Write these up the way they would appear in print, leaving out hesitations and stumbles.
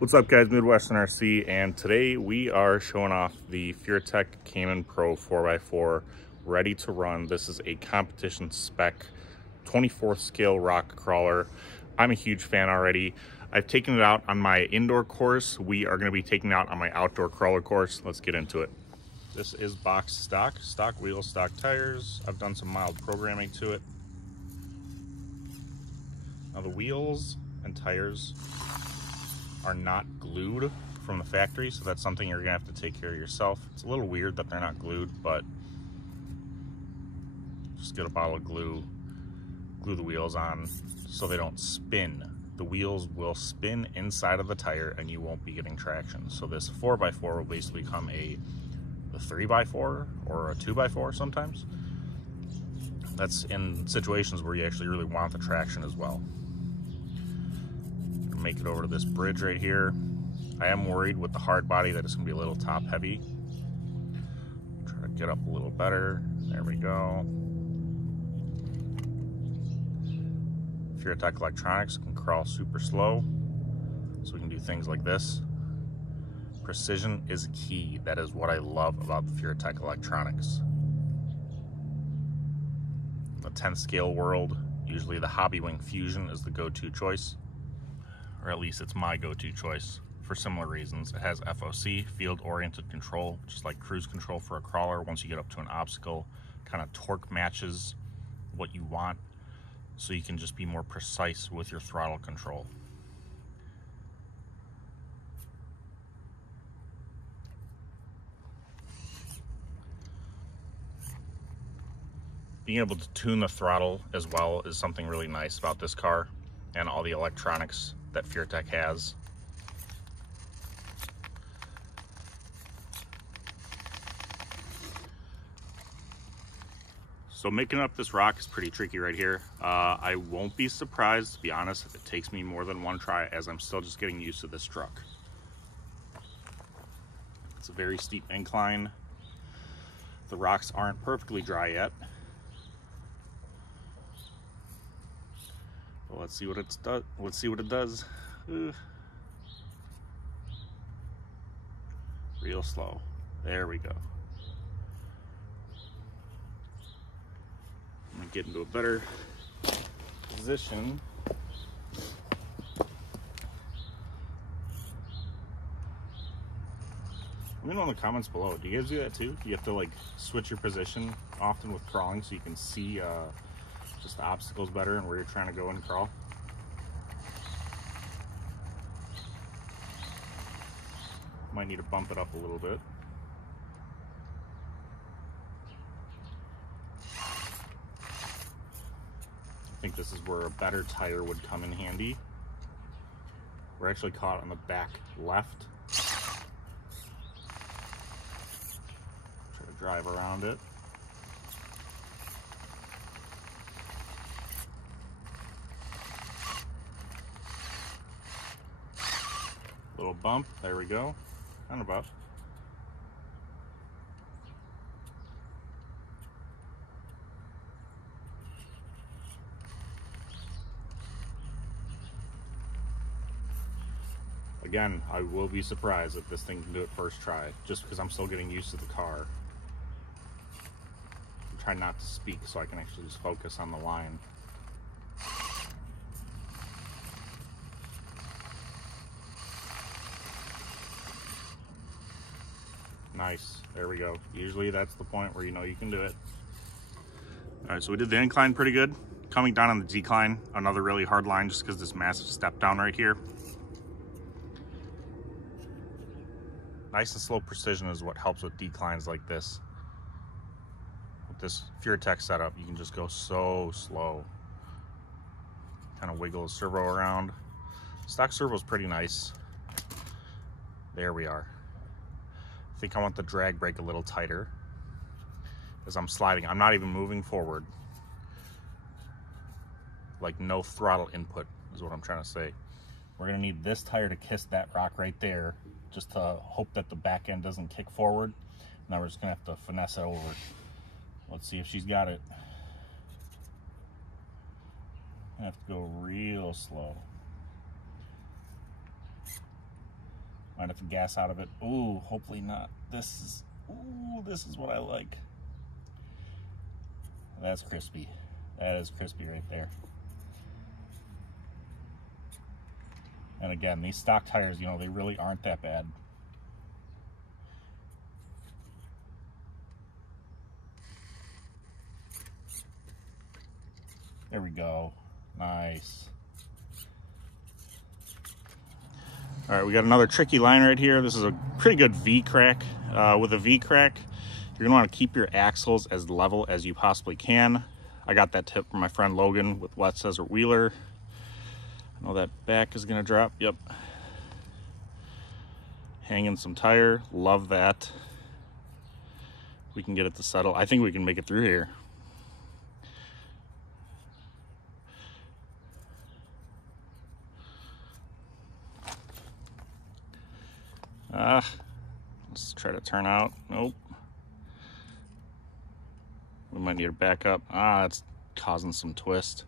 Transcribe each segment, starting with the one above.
What's up guys, Midwestern RC, and today we are showing off the FureTech Cayman Pro 4x4 ready to run. This is a competition spec 24th scale rock crawler. I'm a huge fan already. I've taken it out on my indoor course. We are going to be taking it out on my outdoor crawler course. Let's get into it. This is box stock wheels, stock tires. I've done some mild programming to it. Now the wheels and tires are not glued from the factory, so that's something you're gonna have to take care of yourself. It's a little weird that they're not glued, but just get a bottle of glue the wheels on so they don't spin. The wheels will spin inside of the tire and you won't be getting traction. So this 4x4 will basically become a 3x4 or a 2x4 sometimes. That's in situations where you actually really want the traction as well. Make it over to this bridge right here. I am worried with the hard body that it's going to be a little top heavy. Try to get up a little better. There we go. FureTech electronics can crawl super slow, so we can do things like this. Precision is key. That is what I love about the FureTech electronics. In the 10th scale world, usually the Hobbywing Fusion is the go-to choice. Or at least it's my go-to choice for similar reasons. It has FOC, field-oriented control, just like cruise control for a crawler. Once you get up to an obstacle, kind of torque matches what you want, so you can just be more precise with your throttle control. Being able to tune the throttle as well is something really nice about this car and all the electronics that FureTech has. So making up this rock is pretty tricky right here. I won't be surprised, to be honest, if it takes me more than one try, as I'm still just getting used to this truck. It's a very steep incline. The rocks aren't perfectly dry yet. Well, let's see what it does. Let's see what it does. Real slow. There we go. I'm gonna get into a better position. Let me know in the comments below. Do you guys do that too? Do you have to like switch your position often with crawling so you can see just the obstacles better and where you're trying to go and crawl? Might need to bump it up a little bit. I think this is where a better tire would come in handy. We're actually caught on the back left. Try to drive around it. Little bump, there we go. Kind of buff. Again, I will be surprised if this thing can do it first try, just because I'm still getting used to the car. I'm trying not to speak so I can actually just focus on the line. Nice, there we go. Usually that's the point where you know you can do it. All right, so we did the incline pretty good. Coming down on the decline, another really hard line just because this massive step down right here. Nice and slow precision is what helps with declines like this. With this FureTech setup, you can just go so slow. Kind of wiggle the servo around. Stock servo is pretty nice. There we are. I think I want the drag brake a little tighter as I'm sliding. I'm not even moving forward. Like no throttle input is what I'm trying to say. We're gonna need this tire to kiss that rock right there, just to hope that the back end doesn't kick forward. Now we're just gonna have to finesse it over. Let's see if she's got it. I have to go real slow. Might have to gas out of it. Ooh, hopefully not. This is what I like. That's crispy. That is crispy right there. And again, these stock tires, you know, they really aren't that bad. There we go. Nice. All right, we got another tricky line right here. This is a pretty good V-crack. With a V-crack, you're gonna wanna keep your axles as level as you possibly can. I got that tip from my friend Logan with West Desert Wheeler. I know that back is gonna drop, yep. Hanging some tire, love that. We can get it to settle. I think we can make it through here. Let's try to turn out. Nope. We might need to back up. That's causing some twist.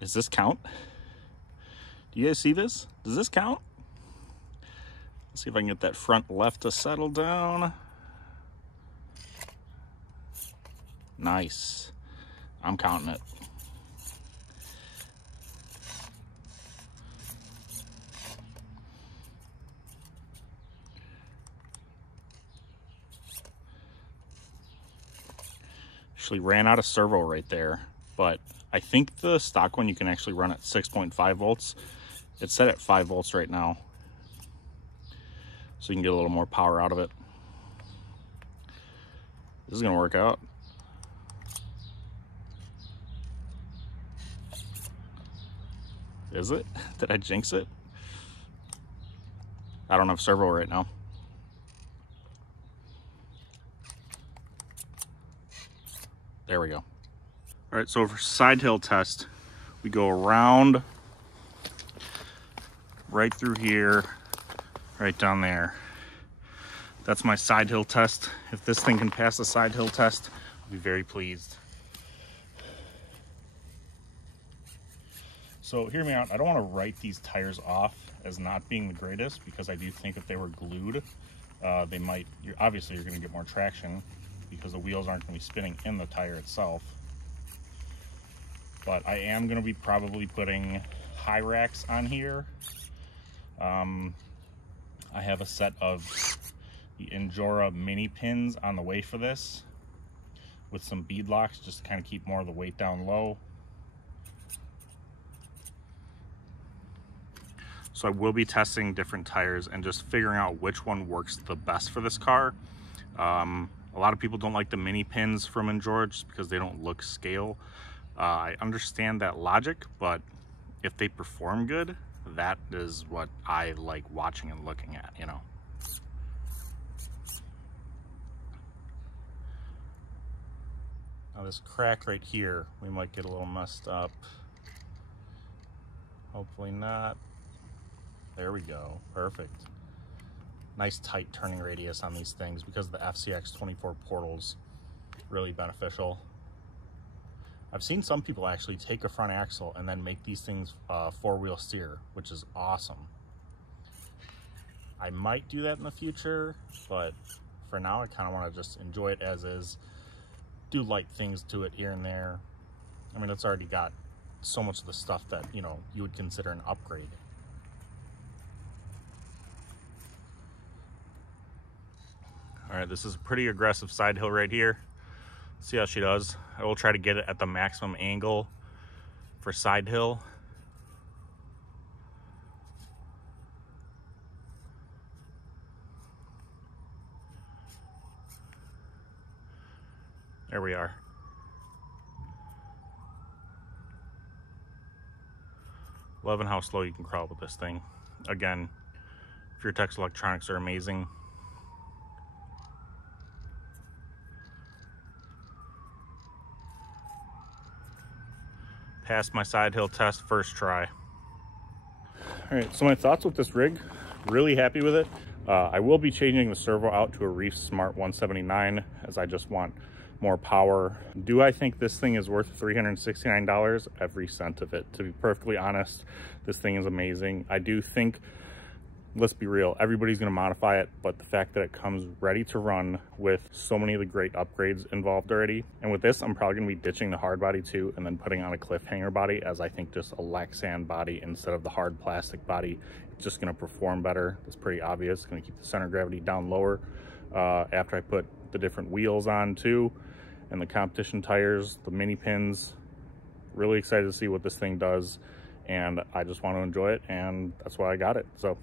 Does this count? Do you guys see this? Does this count? Let's see if I can get that front left to settle down. Nice. I'm counting it. Actually ran out of servo right there, but I think the stock one you can actually run at 6.5 volts. It's set at 5 volts right now, so you can get a little more power out of it. This is gonna work out. Is it? Did I jinx it? I don't have servo right now. There we go. All right, so for side hill test, we go around, right through here, right down there. That's my side hill test. If this thing can pass the side hill test, I'll be very pleased. So hear me out, I don't want to write these tires off as not being the greatest, because I do think if they were glued, they might, obviously you're going to get more traction because the wheels aren't going to be spinning in the tire itself. But I am going to be probably putting high racks on here. I have a set of the Injora mini pins on the way for this with some bead locks just to kind of keep more of the weight down low. So I will be testing different tires and just figuring out which one works the best for this car. A lot of people don't like the mini pins from Injora just because they don't look scale. I understand that logic, but if they perform good, that is what I like watching and looking at, you know. Now this crack right here, we might get a little messed up. Hopefully not. There we go, perfect. Nice tight turning radius on these things because the FCX 24 portal's really beneficial. I've seen some people actually take a front axle and then make these things four-wheel steer, which is awesome. I might do that in the future, but for now I kind of want to just enjoy it as is, do light things to it here and there. I mean, it's already got so much of the stuff that, you know, you would consider an upgrade. All right, this is a pretty aggressive side hill right here. See how she does. I will try to get it at the maximum angle for side hill. There we are. Loving how slow you can crawl with this thing. Again, Furetex electronics are amazing. Passed my side hill test first try. All right, so my thoughts with this rig, really happy with it. I will be changing the servo out to a Reef Smart 179 as I just want more power. Do I think this thing is worth $369? Every cent of it. To be perfectly honest, this thing is amazing. I do think, let's be real, everybody's going to modify it, but the fact that it comes ready to run with so many of the great upgrades involved already. And with this, I'm probably going to be ditching the hard body too, and then putting on a Cliffhanger body, as I think just a Lexan body instead of the hard plastic body, it's just going to perform better. That's pretty obvious. It's going to keep the center of gravity down lower. After I put the different wheels on too, and the competition tires, the mini pins, really excited to see what this thing does. And I just want to enjoy it, and that's why I got it. So